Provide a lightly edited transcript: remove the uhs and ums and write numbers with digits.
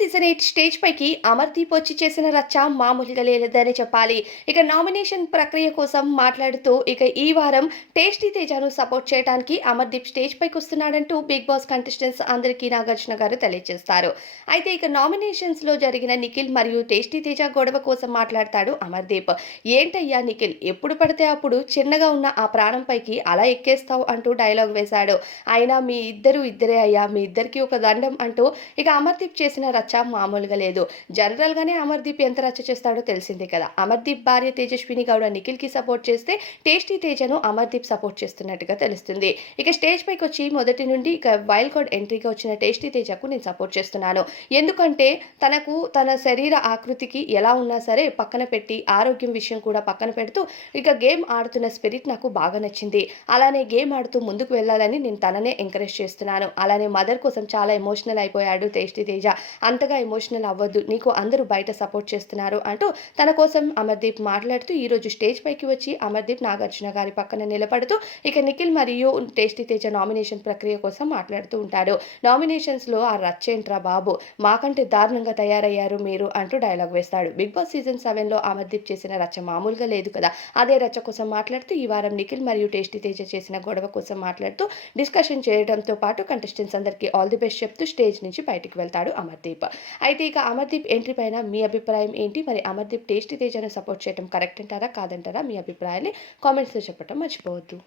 Season 8 stage పైకి అమర్దీప్ వచ్చి చేసిన రచ్చ మామూలుగా లేదని చెప్పాలి. ఇక నామినేషన్ ప్రక్రియ కోసం మాట్లాడుతూ ఈ వారం టేస్టీ తేజను సపోర్ట్ చేయడానికి అమర్దీప్ స్టేజ్ పైకి వస్తున్నాడంటూ బిగ్ బాస్ కంటెస్టెంట్స్ అందరికీ నాగార్జున గారు తెలియజేస్తారు. అయితే నామినేషన్స్ లో జరిగిన నిఖిల్ మరియు టేస్టీ తేజ గొడవ కోసం మాట్లాడతాడు అమర్దీప్. ఏంటయ్యా నిఖిల్, ఎప్పుడు పడితే అప్పుడు చిన్నగా ఉన్న ఆ ప్రాణం పైకి అలా ఎక్కేస్తావు అంటూ డైలాగ్ వేశాడు. అయినా మీ ఇద్దరే అయ్యా, మీ ఇద్దరికి ఒక దండం అంటూ అమర్దీప్ చేసిన రచ్చ మామూలుగా లేదు. జనరల్‌గానే అమర్దీప్ ఎంత రచ్చ చేస్తాడో తెలిసిందే కదా! అమర్దీప్ భార్య తేజస్విని గౌడ నిఖిల్‌కి సపోర్ట్ చేస్తే, టేస్టీ తేజను అమర్దీప్ సపోర్ట్ చేస్తున్నట్టుగా తెలుస్తుంది. స్టేజ్ పైకొచ్చి మొదటి నుండి వైల్డ్ కార్డ్ ఎంట్రీగా వచ్చిన టేస్టీ తేజకు నేను సపోర్ట్ చేస్తున్నాను. ఎందుకంటే తన శరీర ఆకృతికి ఎలా ఉన్నా సరే పక్కన పెట్టి, ఆరోగ్యం విషయం కూడా పక్కన పెడుతూ గేమ్ ఆడుతున్న స్పిరిట్ నాకు బాగా నచ్చింది. అలానే గేమ్ ఆడుతూ ముందుకు వెళ్ళాలని నేను తననే ఎంకరేజ్ చేస్తున్నాను. అలానే మదర్ కోసం చాలా ఎమోషనల్ అయిపోయాడు టేస్టీ తేజ. అంతగా ఎమోషనల్ అవ్వద్దు, నీకు అందరూ బయట సపోర్ట్ చేస్తున్నారు అంటూ తన కోసం అమర్దీప్ మాట్లాడుతూ ఈరోజు స్టేజ్ పైకి వచ్చి అమర్దీప్ నాగార్జున గారి పక్కన నిలబడుతూ నిఖిల్ మరియు టేస్టీ తేజ నామినేషన్ ప్రక్రియ కోసం మాట్లాడుతూ ఉంటాడు. నామినేషన్స్‌లో ఆ రచ్చేంట్రా బాబు, మాకంటే దారుణంగా తయారయ్యారు మీరు అంటూ డైలాగ్ వేస్తాడు. బిగ్ బాస్ సీజన్ 7లో అమర్దీప్ చేసిన రచ్చ మామూలుగా లేదు కదా! అదే రచ్చ కోసం మాట్లాడుతూ ఈ వారం నిఖిల్ మరియు టేస్టీ తేజ చేసిన గొడవ కోసం మాట్లాడుతూ డిస్కషన్ చేయడంతో పాటు కంటెస్టెంట్స్ అందరికీ ఆల్ ది బెస్ట్ చెప్తూ స్టేజ్ నుంచి బయటికి వెళ్తాడు అమర్దీప్. అయితే అమర్దీప్ ఎంట్రీ పైన మీ అభిప్రాయం ఏంటి? మరి అమర్దీప్ టేస్టీ తేజను సపోర్ట్ చేయడం కరెక్ట్ అంటారా? కాదంటారా? మీ అభిప్రాయాన్ని కామెంట్స్‌లో చెప్పడం మర్చిపోవద్దు.